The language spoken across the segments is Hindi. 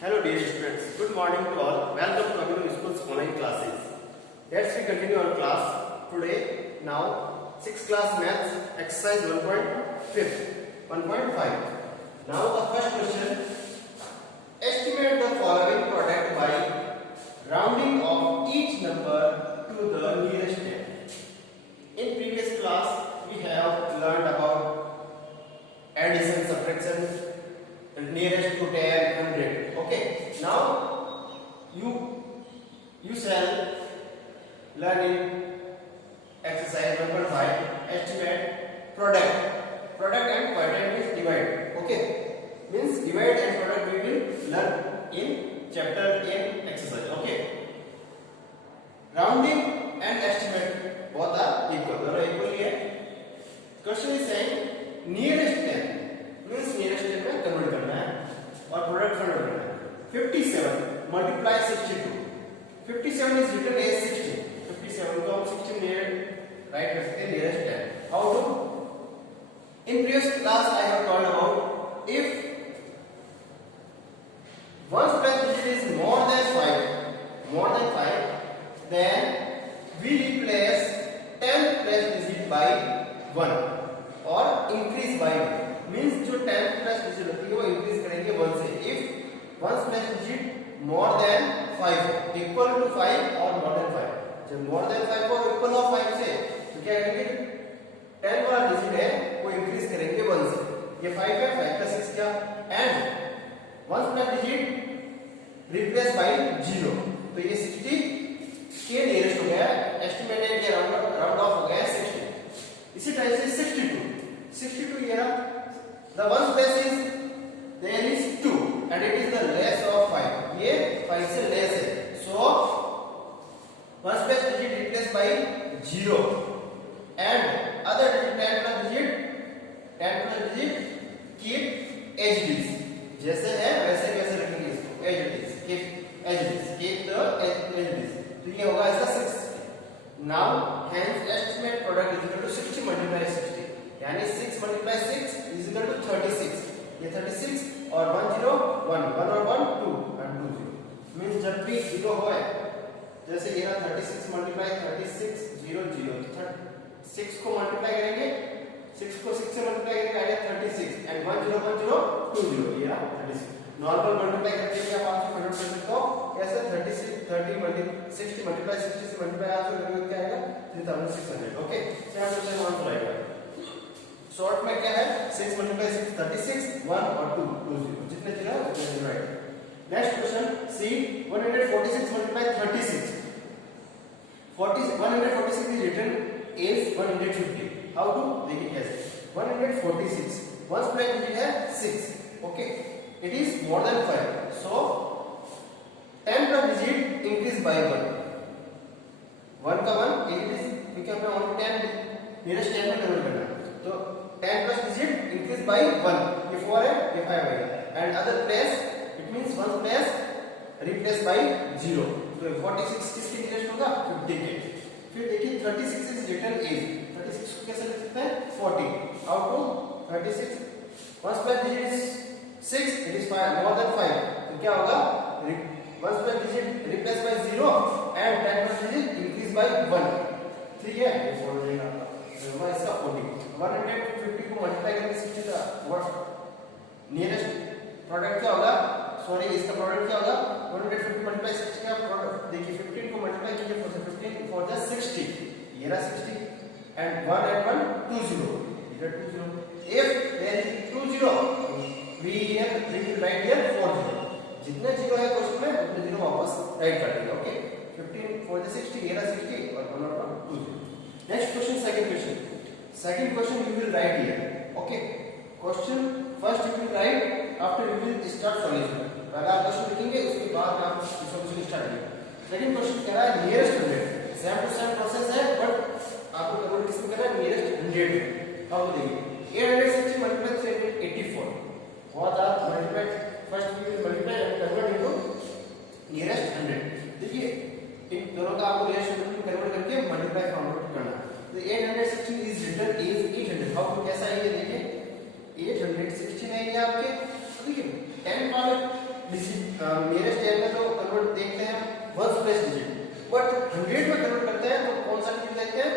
Hello dear students, good morning to all. Welcome to Abhinam School's online classes. Let's we continue our class today. Now 6th class maths exercise 1.5. Now the first question: estimate the following product by rounding of each number to the nearest 10. In previous class we have learned about addition, subtraction, nearest to 10, 100. Okay, now you shall learn in exercise 1.5 estimate product and quotient means divide. Okay, means divide and product we will learn in chapter in exercise. Okay, rounding and estimate both are equal. Question is saying nearest 10 means nearest 10 में कन्वर्ट करना है और प्रोडक्ट फाइंड करना है. 57 मल्टीप्लाई 62. 57 is written as 60. 57 को हम 60 नियर राइट कर सकते हैं nearest 10. How to? In previous class I have told about if one's place digit is more than 5, then we replace 10th place digit by 1 or increase by 1. Means जो 10th प्लस डिजिट होती है वो इंक्रीज करेंगे 1 से. If 1 plus digit more than 5 equal to 5 और मोर देन 5, जब मोर देन 5 और इक्वल ऑफ 5 से तो क्या करेंगे 10 वाला डिजिट है वो इंक्रीज करेंगे 1 से. ये 5 है, 5 प्लस 6 क्या, and 1 plus digit replace by 0, तो ये 60 के नियरेस्ट हो गया, एस्टिमेटेड या राउंड ऑफ हो गया 60. इसी टाइप से 62 ये रहा. The ones place is there is 2 and it is the less of 5. ये 5 से less है. So ones place digit replaced by 0 and other digit 10 plus digit keep as it is. जैसे है वैसे कैसे रखेंगे इसको as it is. Keep as it is. Keep the as it is. तो ये होगा इसका 6. Now hence estimate product is equal to 60 multiply 60. यानी 6 multiply 6 is equal to 36. ये 36 और 1 0 1 1 और 1 2 and 2 0 मींस जब भी 0 होए, जैसे ये 36 multiply 36 0 0, 6 को मल्टीप्लाई करेंगे, 6 को 6 से मल्टीप्लाई करेंगे आएगा 36 एंड 1 0 1 0 2 0, ये 36. नॉर्मल मल्टीप्लाई करके भी आप 500 कर सकते हो. कैसे 36 30 60 मल्टीप्लाई 60 से मल्टीप्लाई आप करोगे क्या आएगा 3600. ओके, 7% आंसर आएगा. शॉर्ट में क्या है 6 मल्टीप्लाई 6 36 1 और 2 2 0, जितने जीरो है उतने right. Next question C 146 multiply 36. 146 is written as 150. How to? देखिए कैसे 146 1 प्लस डिजिट है 6. Okay, it is more than 5, so 10 plus digit increase by 1 का 1 it is become on 10 nearest 10 में कन्वर्ट करना है. तो 10 plus digit increase by 1. ये 4 है, ये 5 आएगा. And other place it means 1 place replaced by 0. तो 46 किसके नियरेस्ट होगा 50 के. फिर देखिए 36 is written as 36 को कैसे लिख सकते हैं 40. How to? 36 1 plus digit is 6, it is 5 more than 5, तो क्या होगा 1 plus digit replaced by 0 and 10 plus digit increase by 1. ठीक है, ये 4 हो जाएगा आपका. इसका 40 150 को मल्टीप्लाई करके 60 का व्हाट नियरेस्ट प्रोडक्ट क्या होगा, सॉरी इसका प्रोडक्ट क्या होगा 150 मल्टीप्लाई 60 का प्रोडक्ट. देखिए 15 को मल्टीप्लाई कीजिए 15 फॉर द 60, ये रहा 60 एंड 1 and 1 2 0, इधर 2 0. If there is 2 0 we will write here 4 0. जितने जीरो है क्वेश्चन में उतने जीरो वापस राइट कर देंगे. ओके, 15 फॉर द 60, ये रहा 60 और 1 और 1 2 0. Next question, second question you will write here. Okay, question first you will write after you will start solution. अगर आप क्वेश्चन लिखेंगे उसके बाद आप सॉल्यूशन स्टार्ट करेंगे. सेकंड क्वेश्चन कह रहा है nearest 100. Same to same process है बट आपको कन्वर्ट किसमें करना है नियरेस्ट 100. अब देखिए 860 multiply 384. What are multiply first we will multiply and convert into nearest 100. देखिए इन दोनों का आपको नियरेस्ट 100 में कन्वर्ट करके मल्टीप्लाई फॉर्मेट करना है. तो 816 is written as 800. How to कैसा है ये देखिए 816 है ये आपके. तो देखिए 10 वाले डिजिट नियरेस्ट 10 में तो कन्वर्ट देखते हैं वंस प्लेस डिजिट, बट 100 में कन्वर्ट करते हैं तो कौन सा डिजिट देखते हैं?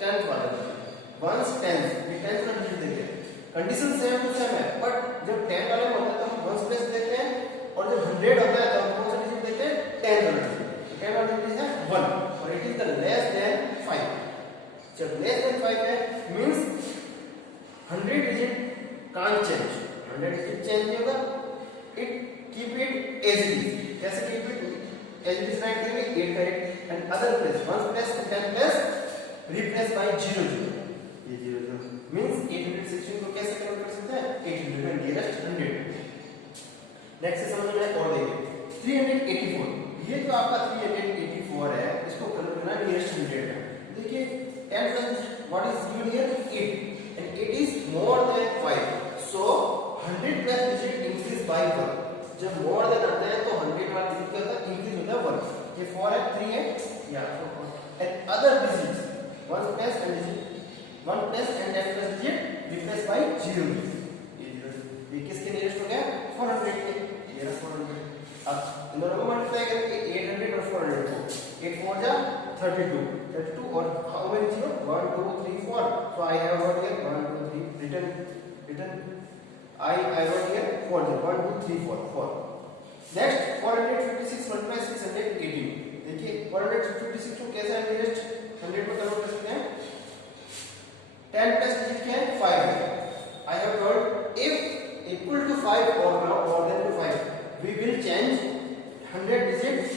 10th वाला डिजिट, वंस 10th, ये 10th का डिजिट देखते हैं। कंडीशन सेम टू सेम है, बट जब 10 वाले में होता है तो हम वंस प्लेस देखते हैं, और जब 100 होता है तो हम कौन सा डिजिट देखते हैं? 10th वाला डिजिट। 10 वाला डिजिट है 1 और it is the less than 5। जब लेस देन 5 है means 100 digit can't change, 100 digit change नहीं होगा, it keep it as it is. कैसे keep it as it is? Write करेंगे 8 correct and other place 1 plus 10 plus replace by 0 0, ये 0 0 मींस 816 को कैसे कन्वर्ट कर सकते हैं? 800 में नियरेस्ट 100। नेक्स्ट से समझ में और देखिए 384, ये जो आपका 384 है इसको कन्वर्ट करना नियरेस्ट 100 में। देखिए 10 plus what is given here? 8 and it is more than 5, so 100 plus digit increase by 1। जब more than आता है तो 100 वाला डिजिट क्या होता है? इंक्रीज होता है 1। ये 4 है, 3 है या 4 and other digits 1 plus and digit 1 plus and 10 plus digit replace by 0। ये किसके नियरेस्ट हो गया? 400 के, ये रहा 400। अब इन दोनों को मल्टीप्लाई करके 800 और 400 को 8 4 जा 32 और how many 0? 1 2 3 4, so I have got here 1 2 3 written I wrote here 4 0 1 2 3 4 next 456 multiply 618। देखिए 456 को कैसे हम नियरेस्ट 100 में कन्वर्ट कर सकते हैं? 10 प्लस डिजिट क्या है? 5 है। I have told if equal to 5 or more than to 5 we will change 100 digits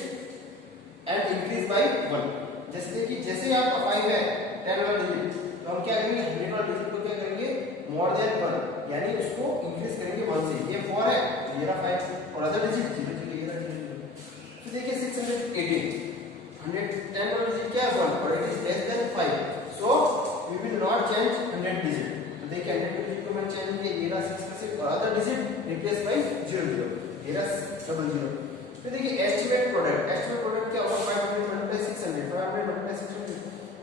and increase by 1। जैसे कि जैसे ही आपका 5 है 10 वाला डिजिट तो हम क्या करेंगे? 100 वाला डिजिट को क्या करेंगे? मोर देन 1 यानी उसको इंक्रीज करेंगे 1 से। ये 4 है तो ये रहा 5 और अदर डिजिट 0 0 ये रहा 0। तो देखिए 618 110 वाला डिजिट क्या है? 1 और it is less than 5, so we will not change 100 digit. तो देखिए 100 डिजिट को मैं चेंज किया, ये रहा 6 का 6 और अदर डिजिट रिप्लेस बाय 0 0, ये रहा 00। तो देखिए एस्टिमेट प्रोडक्ट क्या होगा? 500 मल्टीप्लाई 600, 500 मल्टीप्लाई 600।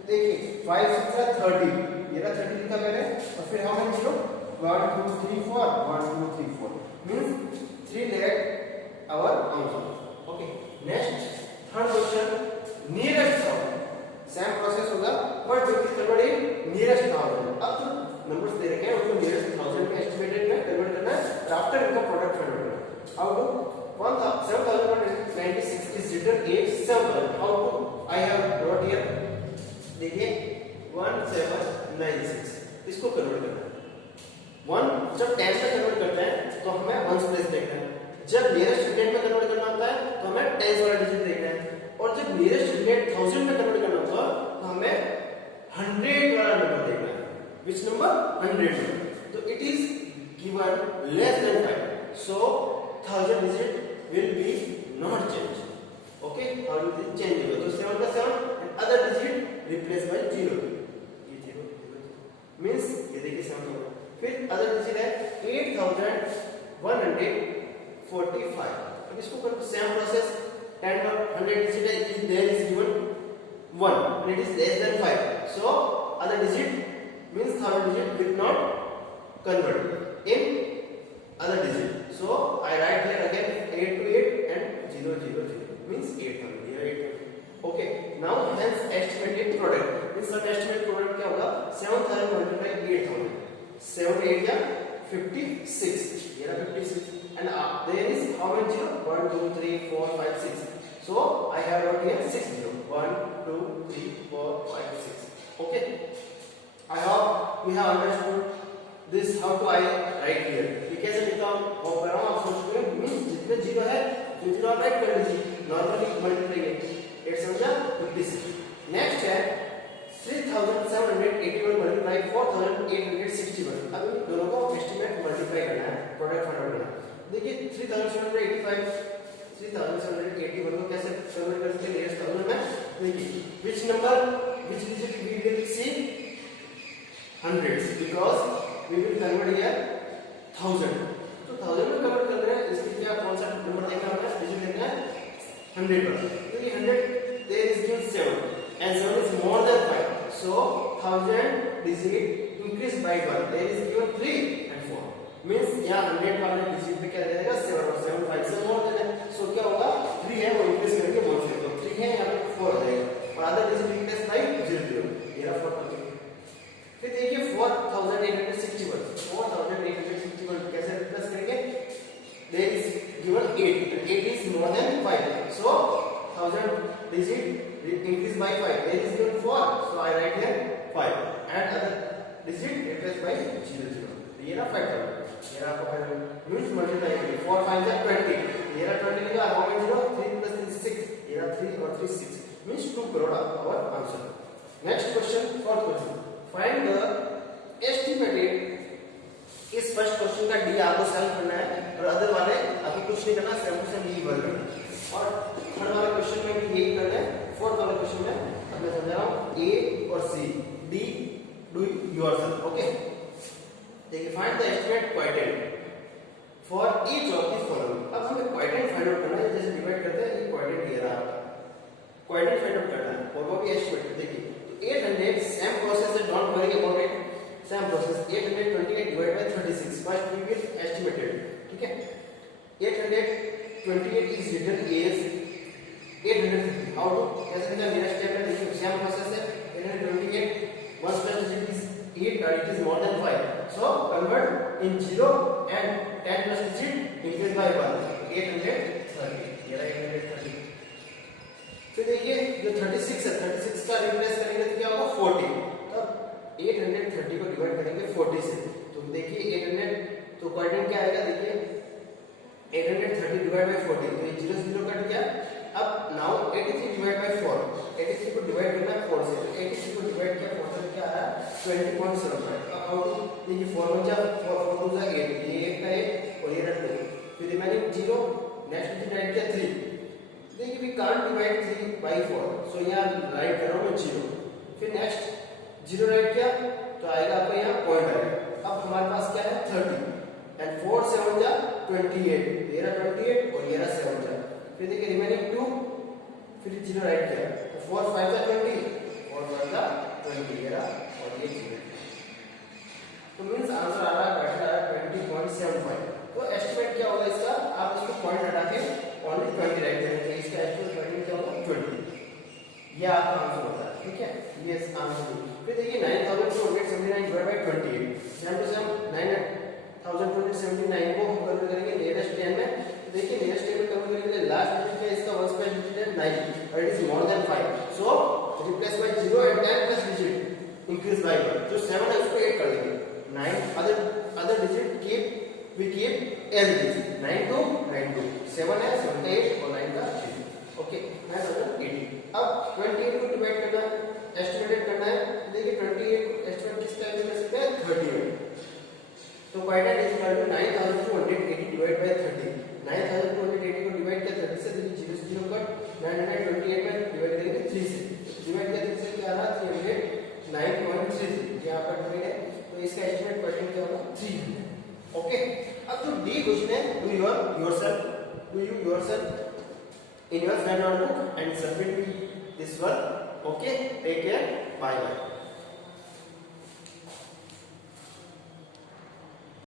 देखिए 5 6 जा 30, ये रहा 30 लिखा मैंने और फिर how many 0? 1 2 3 4 1 2 3 4 means 3 let our answer. Okay next third question nearest 1000, same process होगा but will be convert in nearest 1000। अब तो नंबर्स दे रखे हैं उसको नियरेस्ट 1000 में एस्टिमेटेड में कन्वर्ट करना है और आफ्टर इनका प्रोडक्ट फाइंड करना है। How to? 7196 is written a sample. How to? I have brought here. देखिए 1796 इसको कन्वर्ट करना है। 1 जब 10 में कन्वर्ट करते हैं तो हमें 1s प्लेस देखना है, जब नियरेस्ट 100 में कन्वर्ट करना होता है तो हमें 10 वाला डिजिट देखना है, और जब नियरेस्ट 1000 में कन्वर्ट करना होगा तो हमें 100 वाला नंबर देखना है। Which number? 100। तो it is given less than 5, so 1000 digit will be not changed। okay 1000 digit change होगा तो 7 का 7 and other digit replace by 0, ये 0 means ये देखिए 7 होगा। फिर other digit है 8145। अब इसको करो सेम प्रोसेस 10 और 100 digit है, there is given 1 and it is less than 5, so other digit means 1000 digit will not convert in other digit, so I write here again 8 to 8 and 0 0 0 means 8000, here 8000। okay now hence estimated product means what estimate product क्या होगा? 7000 multiply 8000, 7 8 या 56, ये रहा 56 and there is how many 0? 1 2 3 4 5 6, so I have wrote here 6 0 1 2 3 4 5 6। okay I hope we have understood this how to I write here। ये कैसे लिखता हूँ और कर रहा हूँ आप सोच रहे हो मींस जितने 0 है तो 0 आप राइट कर लीजिए नॉर्मली मल्टीप्लाई 8 समझा 56। नेक्स्ट है 3781 मल्टीप्लाई 4861। अब इन दोनों को एस्टिमेट मल्टीप्लाई करना है, प्रोडक्ट फाइंड आउट करना है। देखिए 3785 3781 को कैसे कन्वर्ट कर सकते हैं नियरेस्ट 1000 में? देखिए which number which digit we will see hundreds because we will convert here 1000, तो 1000 में कन्वर्ट करना है इसलिए क्या कौन सा नंबर देखना है? डिजिट देखना है 100 पर। तो ये 100 there is given 7 and 7 is more than 5, so 1000 digit increased by 1, there is given 3 and 4 means यहाँ 100 वाले डिजिट में क्या रहेगा 7 और 7 5 से 1000 digit increase by 5. There is given 4, so I write here 5. And other digit replace by 0 0. ये ना 5000. ये ना आपको means multiply करेंगे. 4 5 are 20. ये ना 20 लिखा. How many 0? 3 plus 3 is 6. ये ना 3 और 3 6. Means 2 crore our answer. Next question, fourth question. Find the estimated. इस फर्स्ट क्वेश्चन का डी आपको सॉल्व करना है और अदर वाले आपको कुछ नहीं करना, सेम टू सेम यही वर्क करना है. और थर्ड वाले क्वेश्चन में भी यही करना है. फोर्थ वाले क्वेश्चन में अब मैं समझा रहा हूं ए और सी, डी डू योरसेल्फ. ओके, देखिए find the estimate quadrant for each of the following. अब हमें क्वाड्रेंट फाइंड आउट करना है. जैसे डिवाइड करते हैं, ये क्वाड्रेंट ये रहा, क्वाड्रेंट फाइंड आउट करना है और वो भी एस्टिमेट. देखिए तो 800 सेम प्रोसेस है, don't worry about it. Same process. 828 divided by 36. First we will estimate it. ठीक है. 828 is written as 850. How to? कैसे लिखा? मेरा स्टेप है. देखिए same process है. 828 1 plus digit is 8 and it is more than 5. So convert in 0 and 10 plus digit increase by 1. 830. ये रहा 830. फिर देखिए जो 36 है, 36 का रिप्लेस करेंगे तो क्या होगा? 40. 830 को डिवाइड करेंगे 40 से, तो देखिए 800 तो क्वाड्रेंट क्या आएगा? देखिए 830 डिवाइड बाय 40, तो ये 0 0 कट गया. अब नाउ 83 डिवाइड बाय 4, 83 को डिवाइड करना है 4 से, तो 83 को डिवाइड किया 4 से क्या आया? 20.75. अब हाउ टू? देखिए 4 1 जा 4 4 2 जा 8, ये 1 का 1 और ये 2, फिर रिमेनिंग 0. नेक्स्ट डिवाइड किया 3. देखिए वी कांट डिवाइड 3 बाय 4, सो यहां राइट कर रहा हूं मैं 0. फिर नेक्स्ट 0 राइट किया तो आएगा आपको यहाँ पॉइंट आएगा. अब हमारे पास क्या है? 30 एंड 4 7 जा 28, ये रहा 28 और ये रहा 7 जा. फिर देखिए रिमेनिंग 2, फिर 0 राइट किया तो 4 5 जा 20 और 1 जा 20, ये रहा और ये 0. तो मींस आंसर आ रहा है 20.75. तो एस्टिमेट क्या होगा इसका? आप इसको पॉइंट हटा के ओनली 20 राइट करेंगे तो इसका एस्टिमेट क्या होगा? 20. ये आपका आंसर होता है. ठीक है, ये आंसर. फिर देखिए 9279 divide by 28, same to same 9279 को हम कन्वर्ट करेंगे नियरेस्ट 10 में. तो देखिए नियरेस्ट 10 में कन्वर्ट करेंगे, लास्ट डिजिट है इसका 1 स्क्वायर डिजिट है 9 और it is more than 5, so replace by 0 and 10 plus digit increase by 1. जो 7 है उसको 8 कर देंगे. 9 other digit keep as it is. 9 2 9 2, 7 है 7 का 8 और 9 का 3. ओके, 980. अब 28 को डिवाइड करना है, एस्टिमेटेड करना है. देखिए 28 को एस्टिमेट किस टाइप में कर सकते हैं? 38. तो quadrant is equal to 9280 divide by 30. 9280 को डिवाइड किया 30 से, देखिए 0 0 कट. 928 में डिवाइड करेंगे 3 से, डिवाइड किया 3 से क्या आ रहा? 309.33. यहां पर डिवाइड है तो इसका एस्टिमेट क्वाड्रेंट क्या होगा? 300. ओके, अब तो डी क्वेश्चन है, do you yourself in your friend notebook and submit this work. Okay, take care, bye bye.